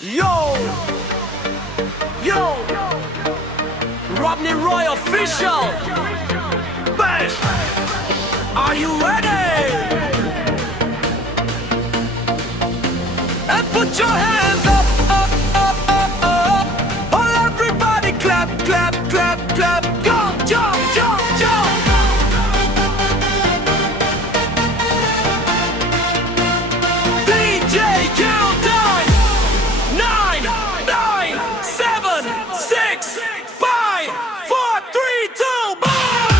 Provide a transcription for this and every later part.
Yo, yo, Rodney Roy official. Bang! Are you ready? And put your hands up, up, up, up, up. All everybody clap, clap, clap, clap. Jump, jump, jump, jump. DJ countdown. 9, 9, 7, 6, 5, 4, 3, 2, boom!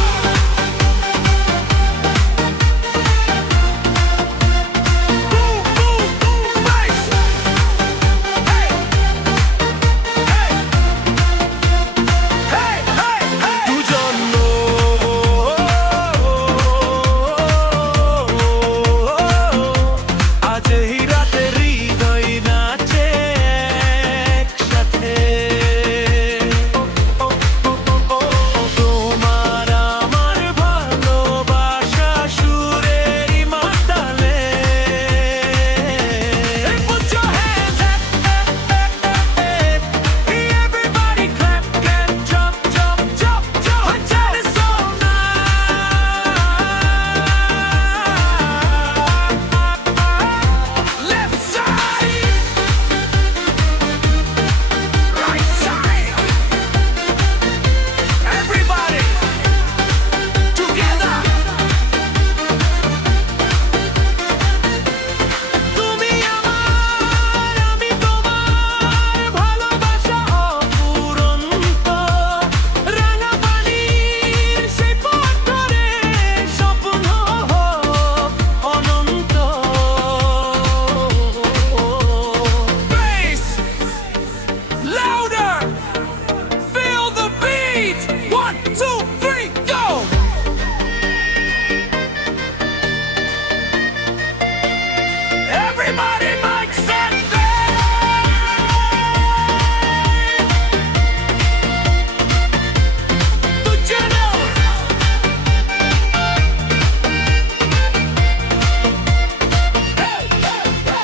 Boom, boom, boom, bass! Hey! Hey! Hey, hey, hey! Tu giorno আজ এই রাতে হৃদয় নাচে একসাথে তোমার আমার ভালোবাসা সুরেরই মাতালে Put your hands up, everybody clap, clap, jump, jump, jump, jump until it's all night. Left side, right side, everybody together. তুমি আমার, আমি তোমার, ভালোবাসা অফুরন্ত। রাঙা পানির সেই পথ ধরে স্বপ্ন হোক অনন্ত। Bass, louder, feel the beat. 1, 2, 3, go! Everybody makes that thing. Do you know?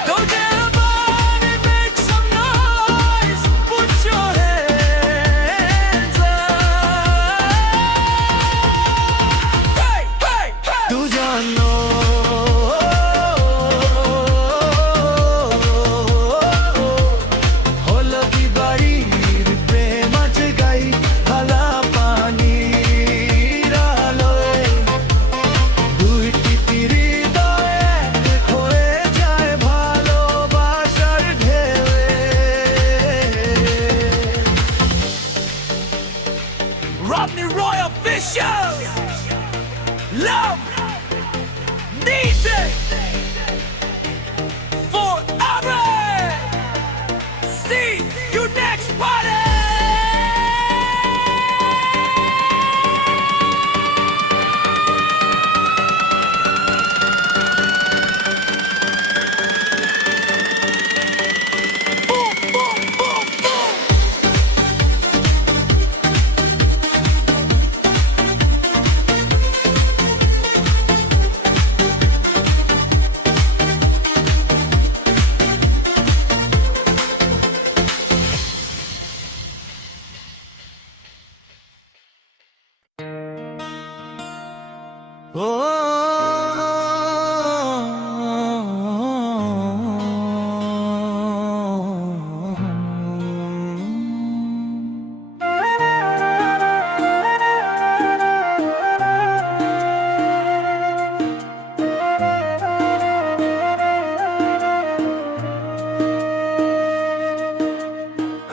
Don't everybody make some noise? Put your hands up. Hey, hey, hey! Do you know? হলো কি বাড়ির প্রেম আজ গাই খালা পানির আলোয় দুইটি হৃদয় এক হয়ে যায় ভালোবাসার ঢেউয়ে Rodney Roy official love needed forever. See you next party. Boom, boom, boom, boom.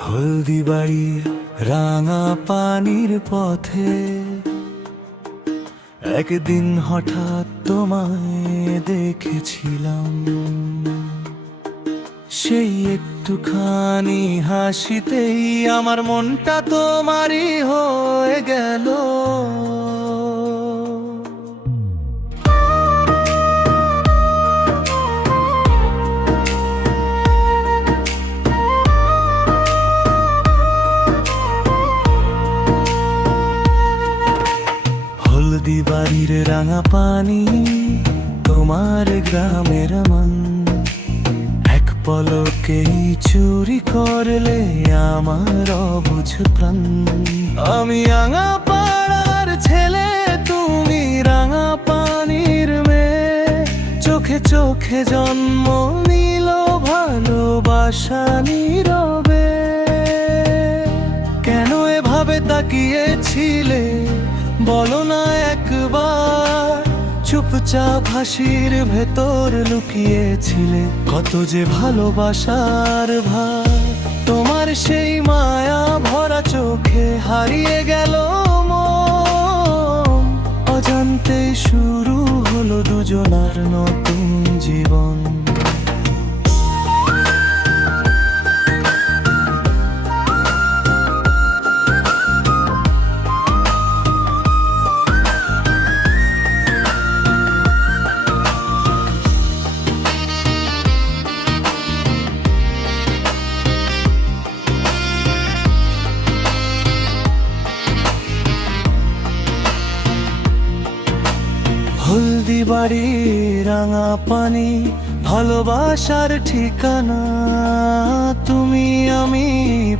হলদি বাড়ির রাঙা পানির পথে একদিন হঠাৎ তোমায় দেখেছিলাম সেই একটুখানি হাসিতেই আমার মনটা তোমারই হয়ে গেল হলদি বাড়ির রাঙা পানি তোমার গ্রামের মান এক পলকেই চুরি করলে আমার অবুঝ প্রাণ। আমি রাঙা পাড়ার ছেলে, তুমি রাঙা পানির মেয়ে, চোখে চোখে জন্ম নিল ভালোবাসা নীরবে। কেন এভাবে তাকিয়েছিলে বলো না একবার, চুপচাপ হাসির ভেতর লুকিয়েছিলে কত যে ভালোবাসার ভার। তোমার সেই মায়া ভরা চোখে হারিয়ে গেল মন, অজান্তেই শুরু হলো দুজনার নতুন জীবন। হলদি বাড়ি রাঙা পানি ভালোবাসার ঠিকানা, তুমি আমি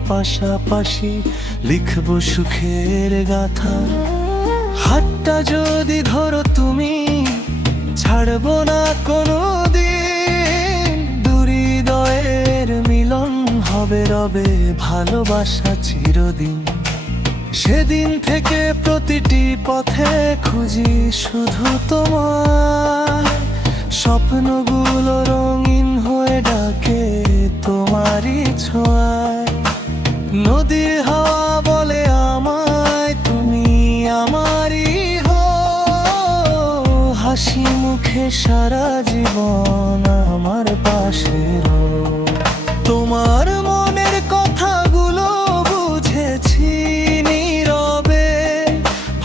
পাশাপাশি লিখবো সুখের গাথা। হাতটা যদি ধরো তুমি ছাড়বো না কোনো দিন, দুহৃদয়ের মিলন হবে রবে ভালোবাসা চিরদিন। সেদিন থেকে প্রতিটি পথে খুঁজি শুধু তোমার, স্বপ্নগুলো রঙিন হয়ে ডাকে তোমারই ছোঁয়ায়। নদীর হাওয়া বলে আমায় তুমি আমারই হো, হাসি মুখে সারা জীবন আমার পাশে রো। তোমার মনের কথাগুলো বুঝেছি নীরবে,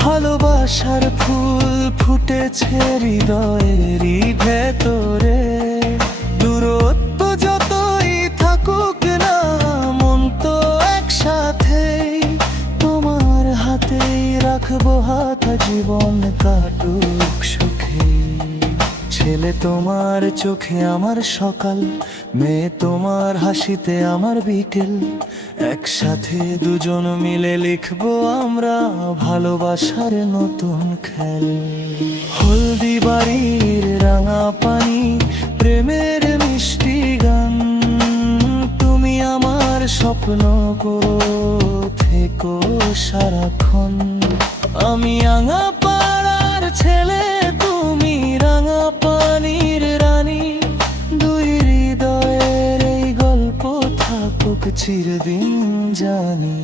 ভালোবাসার ফুল ফুটেছে হৃদয়েরই ভেতরে। দূরত্ব যতই থাকুক না মন তো একসাথেই, তোমার হাতেই রাখবো হাত জীবন কাটুক সুখে। ছেলে তোমার চোখে আমার সকাল, মেয়ে তোমার হাসিতে আমার বিকেল, একসাথে দুজন মিলে লিখবো আমরা ভালোবাসার নতুন খেল। হলদি বাড়ির রাঙা পানি প্রেমের মিষ্টি গান, তুমি আমার স্বপ্ন গো থেকো সারাক্ষণ। আমি রাঙা পাড়ার ছেলে, তুমি রাঙা পানির রানী, দুই হৃদয়ের এই গল্প থাকুক চিরদিন জানি।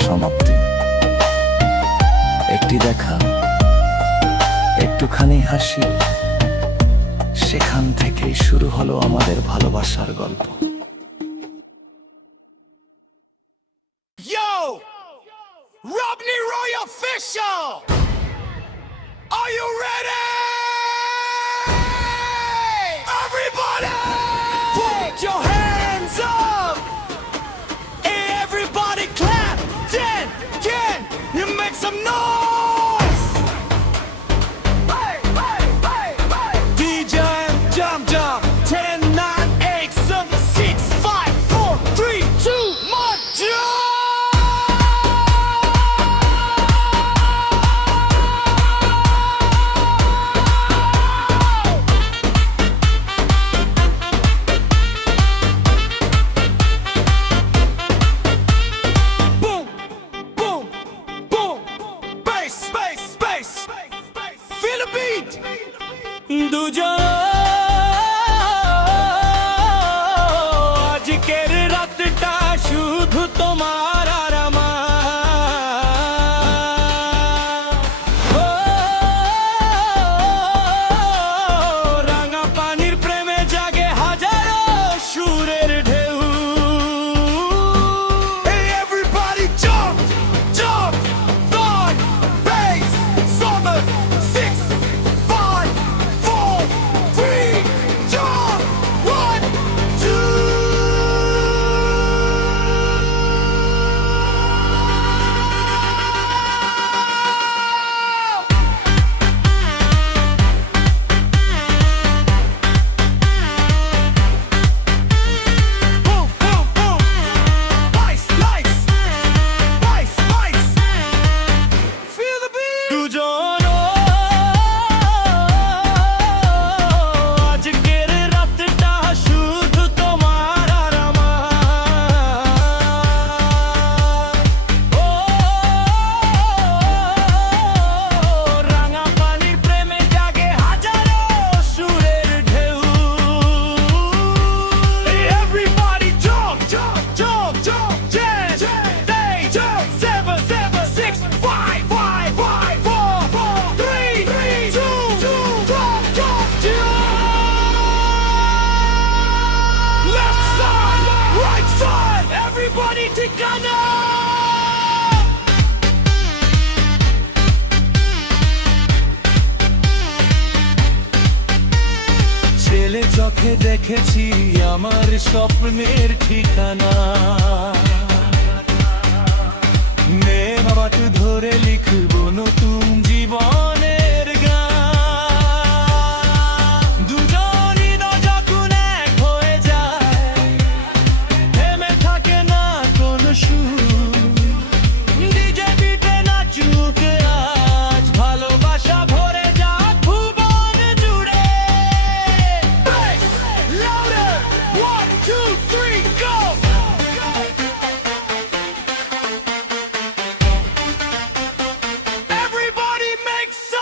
সমাপ্তি। একটি দেখা, একটুখানি হাসি, সেখান থেকেই শুরু হলো আমাদের ভালোবাসার গল্প। Yo! Rodney Roy official! Are you ready? Everybody! Put your hands up! Everybody clap! 10, 10, you make some noise! Hey, hey, hey, hey! DJ jump, jump! 10, 9, 8, 7, 6, 5, 4, 3, 2, 1, jump! Boom, boom, boom. Bass, bass, bass. Feel the beat. দুজন আজকের রাতটা শুধু তোমার আর আমার। ও, রাঙা পানির প্রেমে জাগে হাজারো সুরের ঢেউ। Hey, everybody jump, jump, start, bass, summer, 6, 5, 4, 3, ঠিকানা। ছেলে চোখে দেখেছি আমার স্বপ্নের ঠিকানা, মেঘ ধরে লিখবো নতুন জীবনের গান। দুজনই যখন এক হয়ে যায়, থেমে থাকে না কোনো সুর। ডিজে বিটে নাচুক আজ, ভালোবাসা ভরে যাক ভুবন জুড়ে। Louder! 1, 2, 3, go! Everybody make some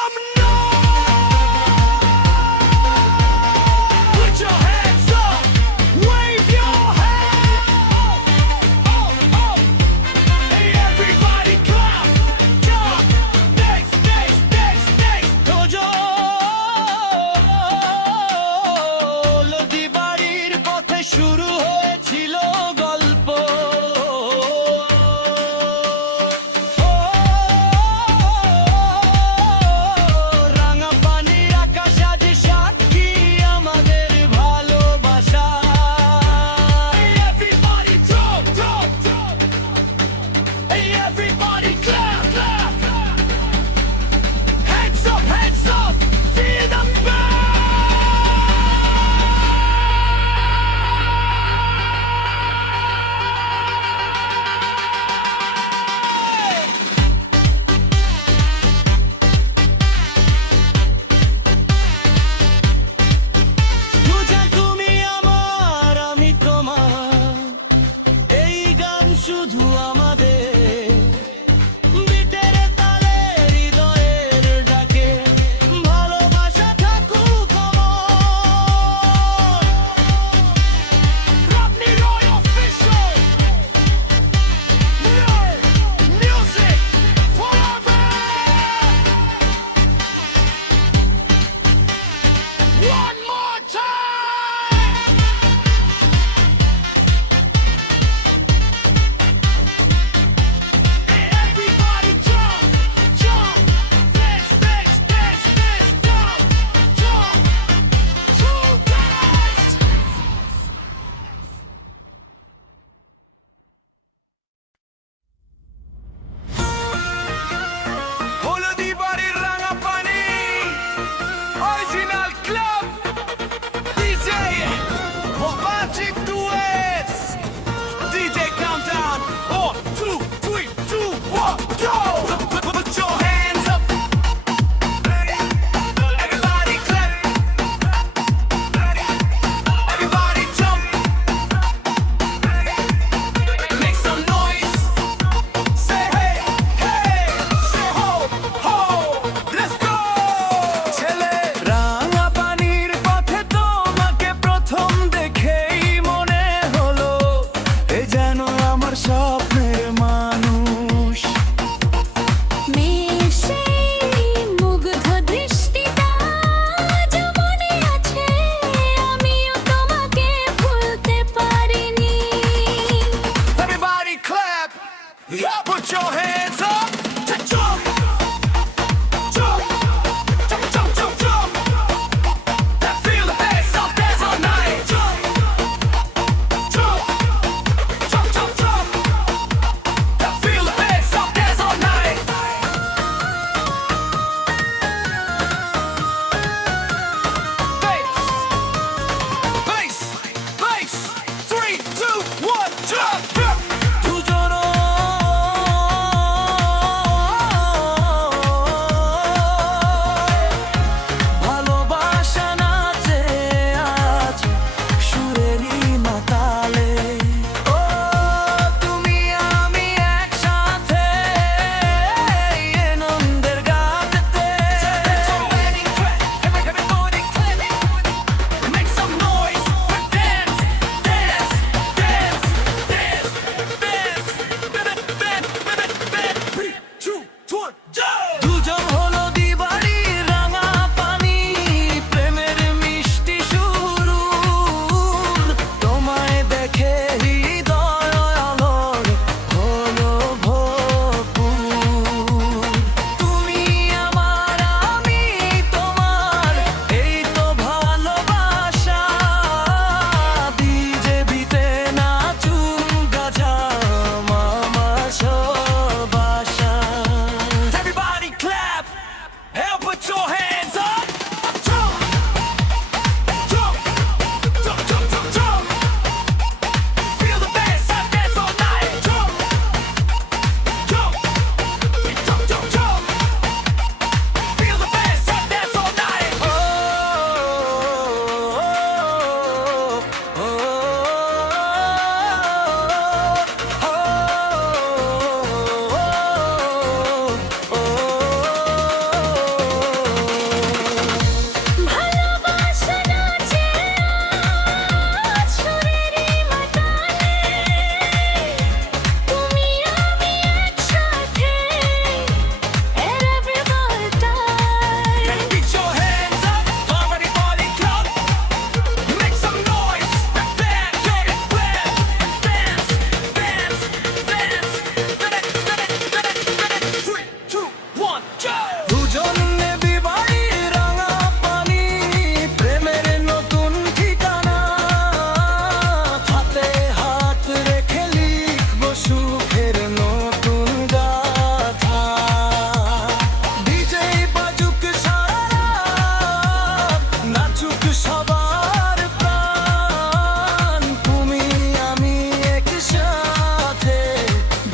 সবার প্রাণ তুমি আমি একসাথে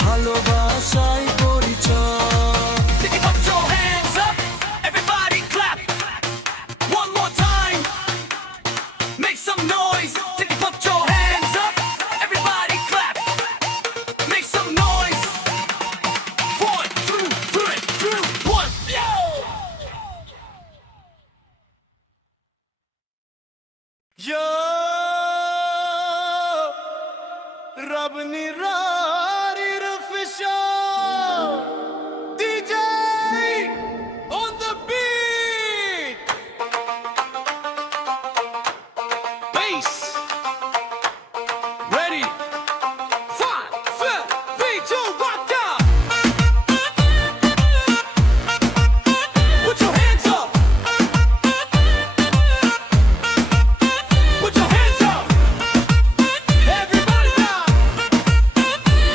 ভালোবাসায় পরিচয়। Put your hands up, everybody clap. One more time, make some noise. Put your hands up, everybody clap. Make some noise. 1, 2, 3, 2, 1, yo! Yo, Rab Nirari Rufisha, DJ on the beat, Bass. Ready? 5, 4, 3, 2, rock out. Put your hands up. Put your hands up. Everybody now.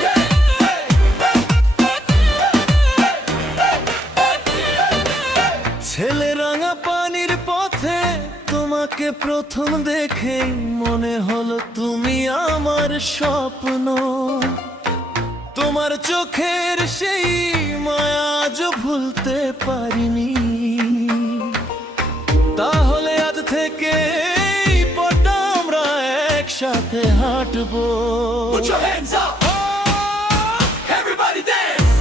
Hey, hey, hey, ছেলে রাঙা পানির পথে তোমাকে প্রথম দেখে মনে হলো তুমি আমার স্বপ্ন। তোমার চোখের সেই মায়া আজও ভুলতে পারিনি। তাহলে আজ থেকে এই পথটা আমরা একসাথে হাঁটবো। Put your hands up. Everybody dance.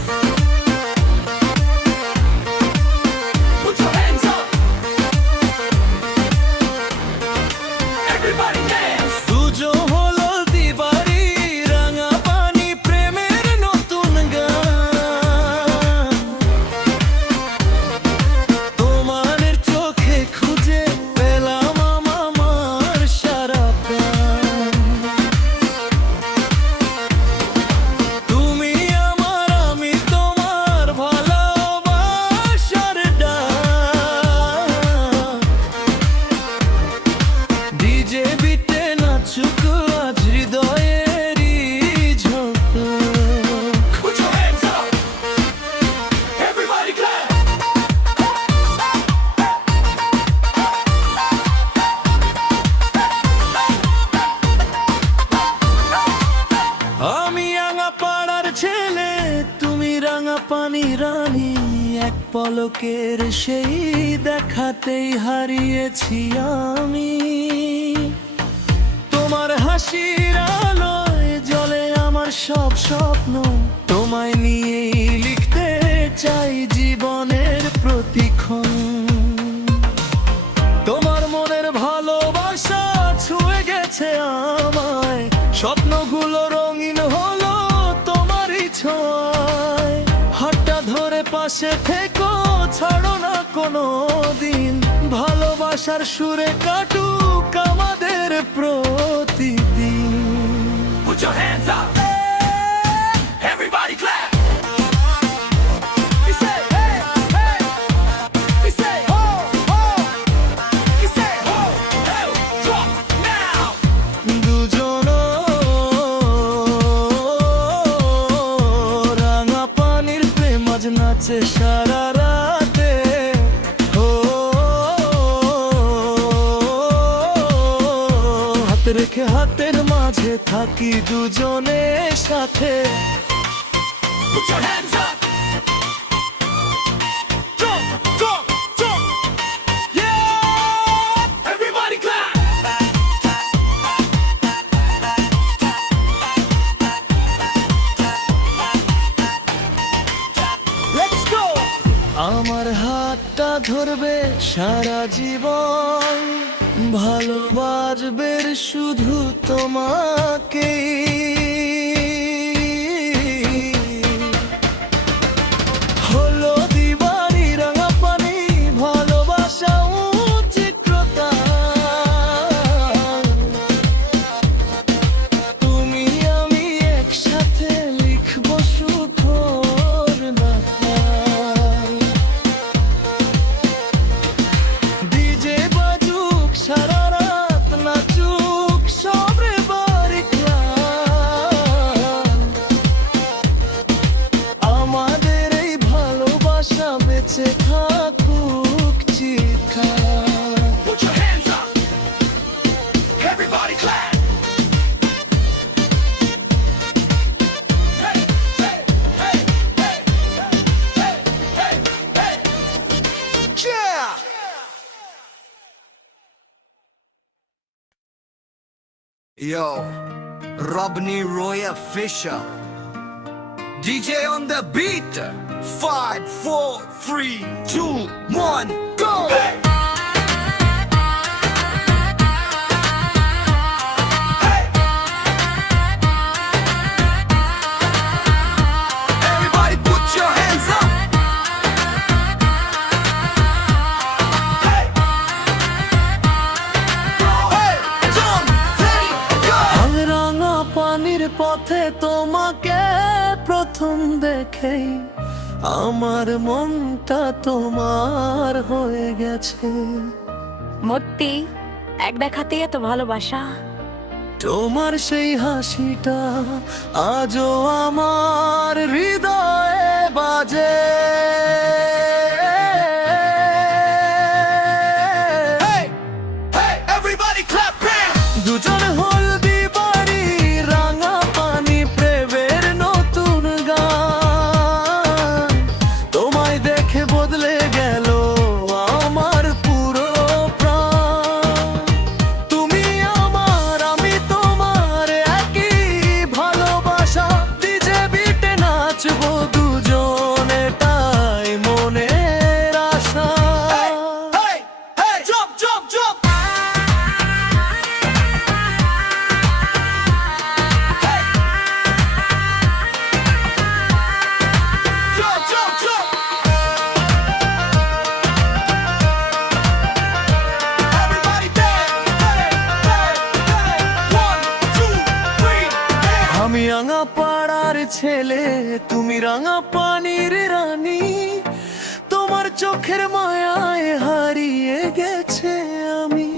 Put your hands up. Everybody dance. দুজন হলো দিবারি রাঙা পানি প্রেমের নতুন গান। তোমার চোখে খুঁজে পেলাম আমার সারা প্রাণ। তুমি আমার আমি তোমার ভালোবাসার ডাক। ডিজে বিটে নাচুক আজ হৃদয়েরই ঝলক। Put your hands up. Everybody clap. আমি রাঙা পাড়ার ছেলে তুমি রাঙা পানি রানী, এক পলকের সেই দেখাতেই হারিয়েছি আমি। তোমার হাসির আলোয় জ্বলে আমার সব স্বপ্ন, তোমায় নিয়েই লিখতে চাই জীবনের প্রতিক্ষণ। তোমার মনের ভালোবাসা ছুঁয়ে গেছে আমায়, স্বপ্নগুলো রঙিন হলো তোমারই ছোঁয়ায়। হাতটা ধরে পাশে থেকো ছাড়ো না কোনো দিন, ভালোবাসার সুরে কাটুক আমাদের প্রতিদিন। Put your hands up. Everybody clap. We say hey, hey. We say ho, ho. We say ho, hey. Drop now. দুজন রাঙা পানির প্রেম আজ নাচে সারা রাতে। ও হাত রেখে হাতের মাঝে থাকি দুজনের সাথে। Put your hands up. Jump, jump, jump. Yeah. Everybody clap. Let's go. আমার হাতটা ধরবে সারা জীবন, ভালোবাসবে শুধু তোমাকে। হলো দিবারি রাঙা পানি ভালোবাসা চিত্রতা। তুমি আমি একসাথে লিখবো সুখর নাতা। ডিজে বাজুক সারা রাত নাচুক সবরে বাড়ি club. Yo, Robney Roya Fisher. DJ on the beat. 5, 4, 3, 2, 1, go! Hey! Hey! Everybody put your hands up. Hey! Hey! Jump, ready, go! রাঙা পানির পথে তোমাকে প্রথম দেখেই আমার মনটা তোমার হয়ে গেছে। মূর্তি এক দেখাতেই এত ভালোবাসা। তোমার সেই হাসিটা আজও আমার হৃদয়ে বাজে। Hey! Hey! Everybody clap hands! দুজন হলদি বাড়ি রাঙা পানি প্রেমের নতুন গান। তোমায় দেখে বদলে গেল আমার পুরো প্রাণ। তুমি আমার, আমি তোমার, একই ভালোবাসা। ডিজে বিটে নাচবো দুজন, এটাই মনের আশা। Hey! Hey! Jump! Jump! Jump! Jump! Jump! Jump! Everybody dance! Hey! Hey! Hey! 1, 2, 3, dance! আমি রাঙা পাড়ার ছেলে, তুমি রাঙা পানির রানী। তোমার চোখের মায়ায় হারিয়ে গেছে আমি।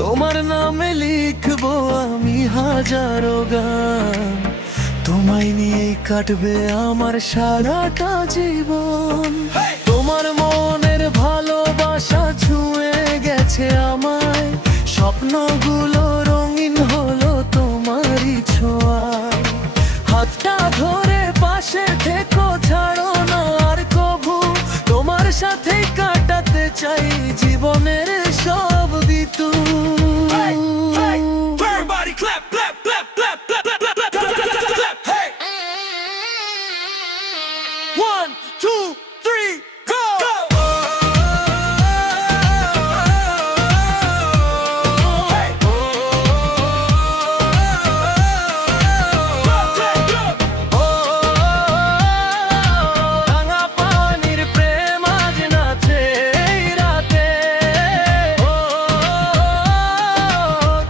তোমার নামে লিখবো আমি হাজারো গান। তোমায় নিয়েই কাটবে আমার সারাটা জীবন। তোমার মনের ভালোবাসা ছুঁয়ে গেছে আমায়। স্বপ্নগুলো রঙিন হলো তোমারই ছোঁয়ায়। হাতটা ধরে পাশে থেকো, ছাড়ো না আর কভু। তোমার সাথে কাটাতে চাই জীবনের সব ঋতু। Everybody clap, clap, clap, clap, clap, clap, clap, clap, clap, clap, hey! 1, 2, 3, go! Hey! রাঙা পানির প্রেম আজ নাচে এই রাতে।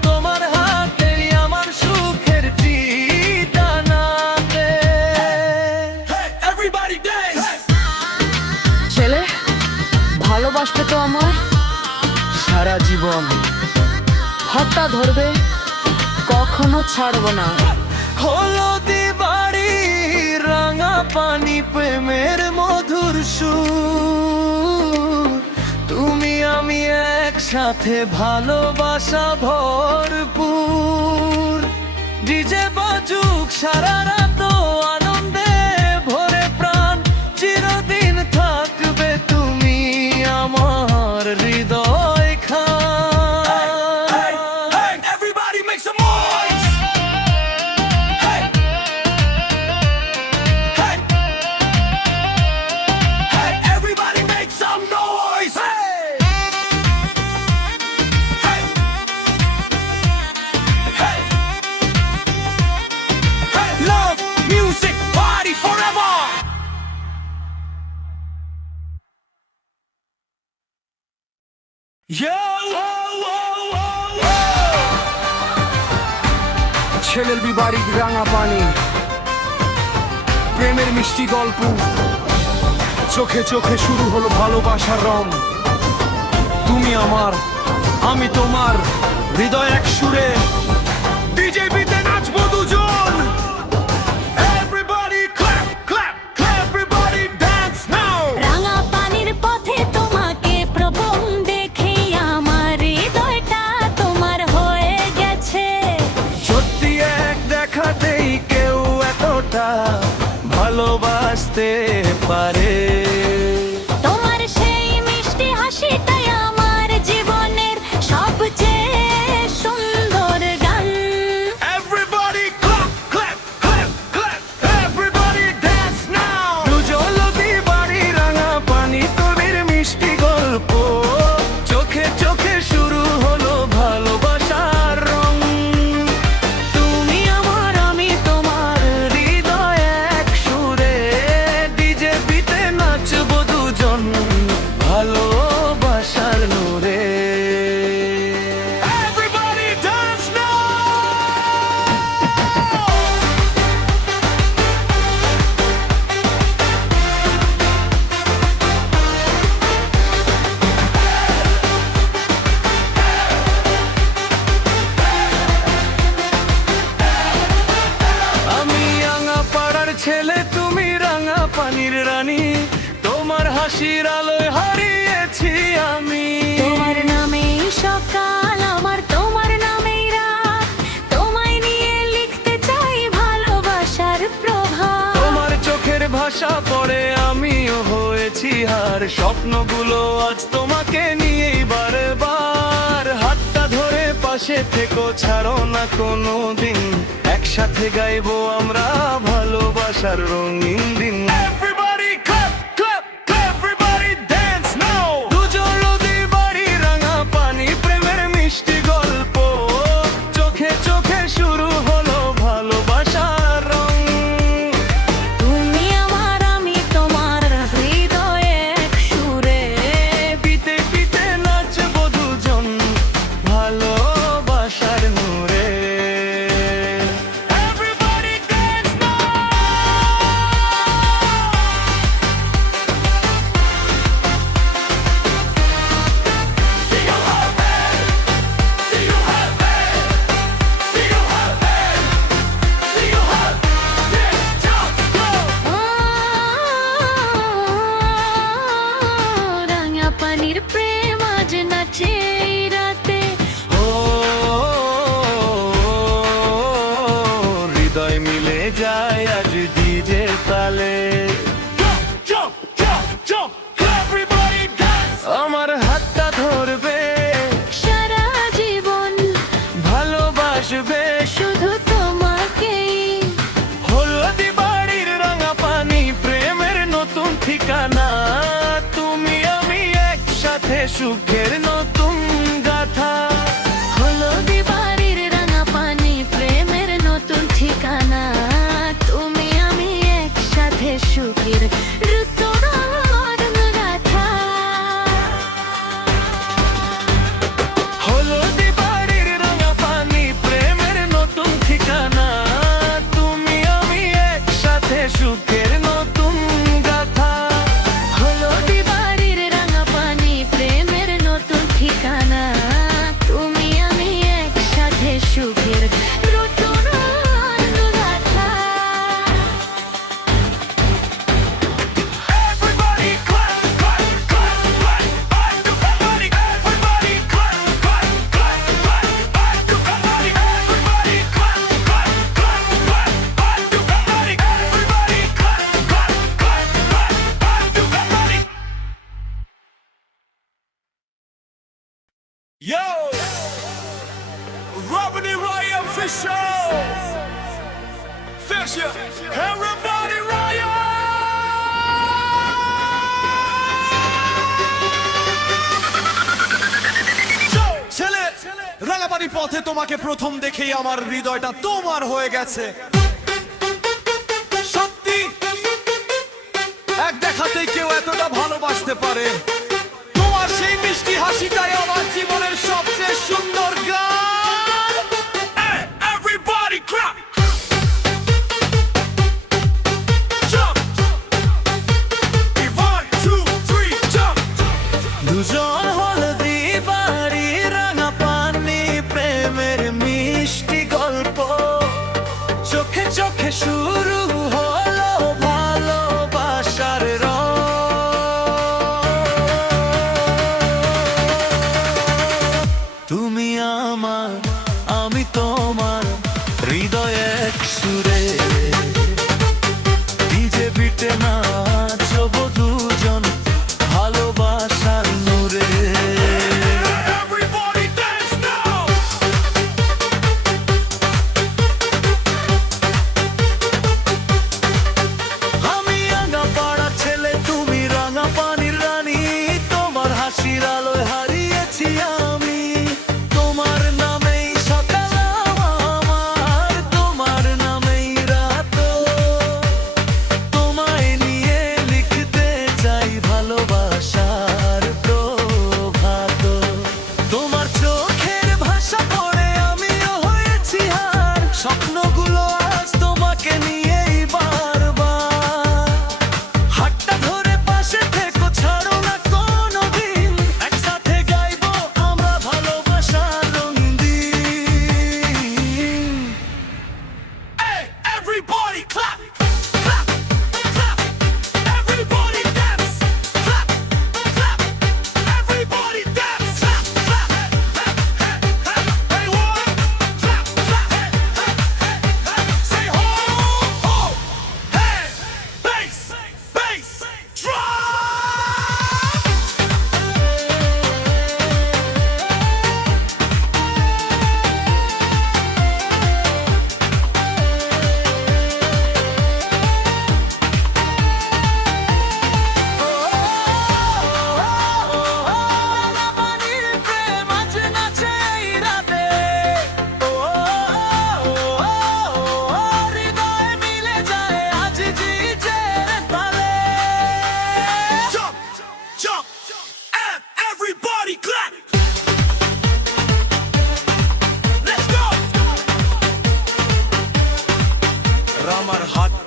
তোমার হাতেই আমার সুখের ঠিকানাতে। Everybody dance! ছেলে ভালোবাসবে তো আমায়, সারা জীবন হাতটা ধরবে, কখনো ছাড়বো না। হলদি বাড়ি রাঙা পানি প্রেমের মধুর সুর। তুমি আমি একসাথে ভালোবাসা ভরপুর। ডিজে বাজুক সারা রাত আনন্দে ভরে প্রাণ। চিরদিন থাকবে তুমি আমার Hridoy Khan. Everybody make some noise! Hey! Hey! Hey! Everybody make some noise! Hey! Hey! Hey! Hey! Love, music, party forever! Yo! ছেলের বাড়ির রাঙা পানি প্রেমের মিষ্টি গল্প। চোখে চোখে শুরু হলো ভালোবাসার রং। তুমি আমার, আমি তোমার, হৃদয় এক সুরে। বিজেপিতে নাচবো দুজন। Everybody clap, clap, clap, everybody dance now! রাঙা পানির পথে তোমাকে প্রথম দেখে আমার হৃদয়টা তোমার হয়ে গেছে। সত্যি এক দেখাতেই কেউ এতটা ভালোবাসতে পারে। তোমার সেই মিষ্টি হাসিটাই আমার জীবনের সবচেয়ে সুন্দর গান। হাসির আলোয় হারিয়েছি আমি। তোমার নামেই সকাল আমার, তোমার নামেই রাত, তোমায় নিয়ে লিখতে চাই ভালোবাসার প্রভাত। তোমার চোখের ভাষা পড়ে আমিও হয়েছি হার, স্বপ্নগুলো আজ তোমাকে নিয়েই বারবার। হাতটা ধরে পাশে থেকো, ছাড়ো না কোনো দিন, একসাথে গাইবো আমরা ভালোবাসার রঙিন দিন। Everybody clap, clap, clap, everybody dance now. দুজন নদী বাড়ি রাঙা পানি, প্রেমের মিষ্টি গল্প, চোখে চোখে শুরু হলো ভালোবাসার রং। তুমি আমার, আমি তোমার, হৃদয়ে এক সুরে। পিতে পিতে নাচবো দুজন ভালোবাসার নূরে। Everybody dance now. See you happy, see you happy, see you happy, see you happy. Dance, jump, go. রাঙা পানির প্রেম আজ নাচে এই রাতে। ও হৃদয় মিলে যায় আজ ডিজে তালে। Jump, jump, jump, jump. Everybody dance. আমার হাতটা ধরবে, সারা জীবন ভালোবাসবে, শুধু তোমাকেই। হলদি বাড়ির রাঙা পানি, প্রেমের নতুন ঠিকানা। তুমি আমি একসাথে সুখের নতুন গাথা। হলদি বাড়ির রাঙা পানি, প্রেমের নতুন ঠিকানা। তুমি আমি একসাথে সুখের ঋতুর গাথা। হলদি বাড়ির রাঙা পানি, প্রেমের নতুন ঠিকানা। তুমি আমি একসাথে সুখের নতুন গাথা। হলদি বাড়ির রাঙা পানি, প্রেমের নতুন ঠিকানা। তুমি আমি একসাথে সুখের ঋতুর গাথা। Everybody clap, clap, clap, clap. Everybody, everybody clap, clap, clap, clap. Everybody, everybody clap, clap, clap, clap. Everybody, everybody clap, clap, clap, clap. Everybody. Yo! Robin and Ryan Fisher! Fisher! Everybody Ryan! ছেলে, রাঙাপানি পথে তোমাকে প্রথম দেখেই আমার হৃদয়টা তোমার হয়ে গেছে। সত্যি এক দেখাতেই কেউ এতটা ভালোবাসতে পারে। তোমার সেই মিষ্টি হাসিটাই আমার জীবনের সবচেয়ে সুন্দর গান। Hey, everybody clap. Jump. 1, 2, 3, jump. দুজন হলদি বাড়ি রাঙা পানি, প্রেমের মিষ্টি গল্প, চোখে চোখে শুরু হলো ভালোবাসার রং। তুমি আমার, আমি তোমার, হৃদয় এক সুরে, ডিজে বিটে নাচবো দুজন ভালোবাসার নূরে। Everybody dance now. আমি রাঙা পাড়া ছেলে, তুমি রাঙা পানির রানী, তোমার হাসির আলোয় হারিয়েছি আমি। তোমার নামেই সকাল আমার, তোমার নামেই রাত।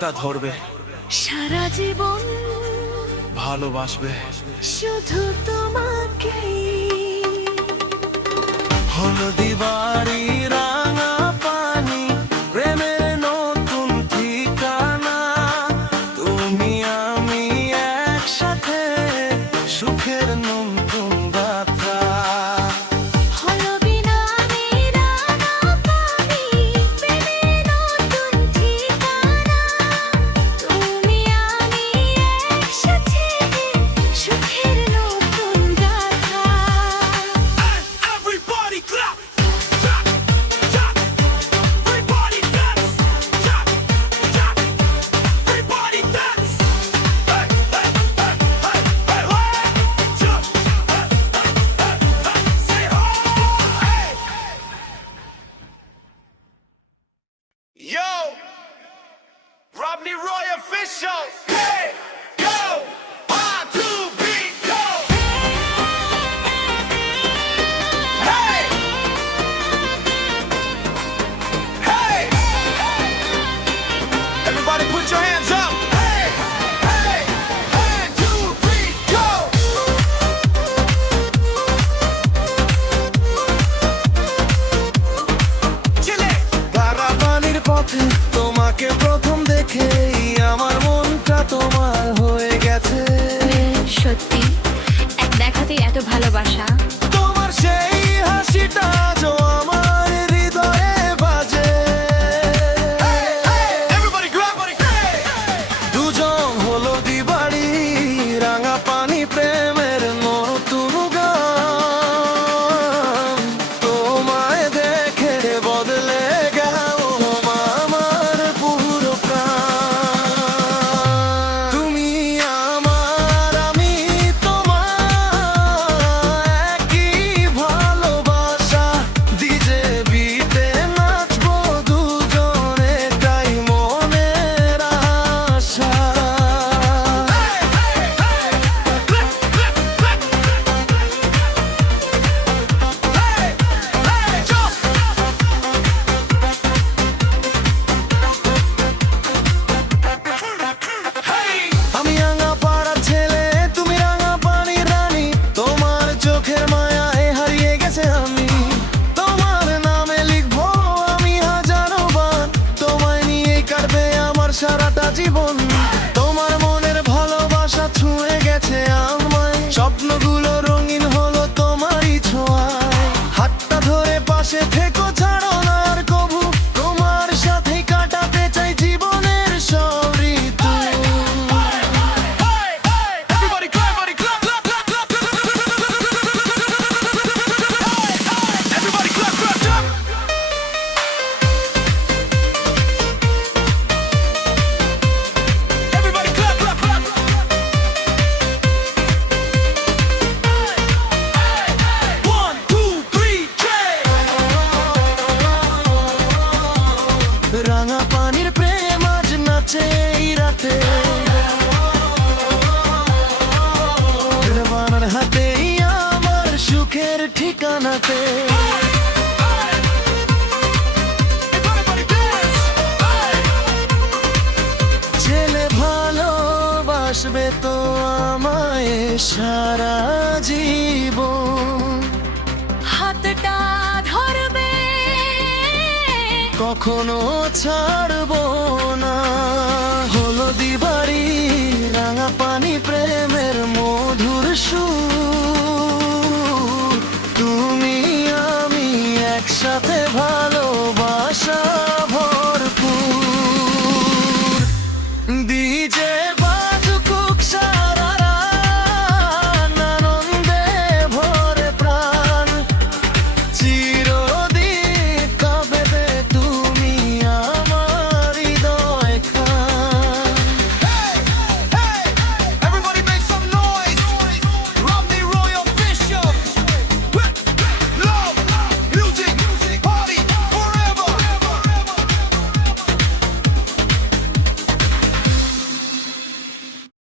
গলাটা ধরবে, সারা জীবন ভালোবাসবে। শুধু তোমাকেই। হলদি বাড়ি রাঙা পানি, প্রেমের নতুন ঠিকানা। তুমি আমি একসাথে, সুখের নতুন গাথা। হলো বিনা রাঙা পানি, প্রেমের নতুন ঠিকানা। তুমি আমি একসাথে, সুখের নতুন গাথা। Everybody clap, clap, clap. Everybody dance, clap, clap. Everybody dance. Hey, hey, hey, hey, hey, hey. Jump, hey, hey, hey. Say hey. Yo, Rodney Roy official. Hey, go. 1, 2, 3, go. Hey! Hey! Everybody put your hands up! Hey! Hey! 1, 2, 3, go! Chile! ধারা পানির পথে তোমাকে প্রথম দেখেই আমার মনটা তোমার হয়ে গেছে। সত্যি এক দেখাতেই এত ভালোবাসা। তোমার সেই হাসিটা আজও আমার হৃদয়ে বাজে। Everybody grab it! Hey! দুজন হলো দিবাড়ি, রাঙা পানি প্রেমের নতুন গান। তোমায় দেখে বদলে গেল আমার পুরো প্রাণ। তুমি আমার, আমি তোমার, একই ভালোবাসা। ডিজে বিতে নাচবো দুজন, এটাই মনের আশা। আমি রাঙা পাড়ার ছেলে, তুমি রাঙা পানির রানী। তোমার চোখের মায়ায় হারিয়ে গেছে আমি। তোমার নামে লিখবো আমি হাজারো বার, তোমায় নিয়েই কাটবে আমার সারাটা জীবন। তোমার মনের ভালোবাসা ছুঁয়ে গেছে আমায়, স্বপ্নগুলো রঙিন হলো তোমারই ছোঁয়ায়। হাতটা ধরে পাশে থেকো, ছাড়ো না আর কভু। তোমার সাথেই কাটাতে চাই জীবনের সব ঋতু। Everybody clap, buddy, clap, clap, clap, clap. Everybody clap, clap, clap. Everybody clap, clap, clap. 1, 2, 3, check. রাঙা পানির প্রেম আজ নাচে এই রাতে। বানার হাতেই আমার সুখের ঠিকানাতে। Everybody dance. ছেলে ভালোবাসবে তো আমায় সারা জীবন। হাতটা ধরবে, কখনো ছাড়বো না। হলদি বাড়ি রাঙা পানি প্রেম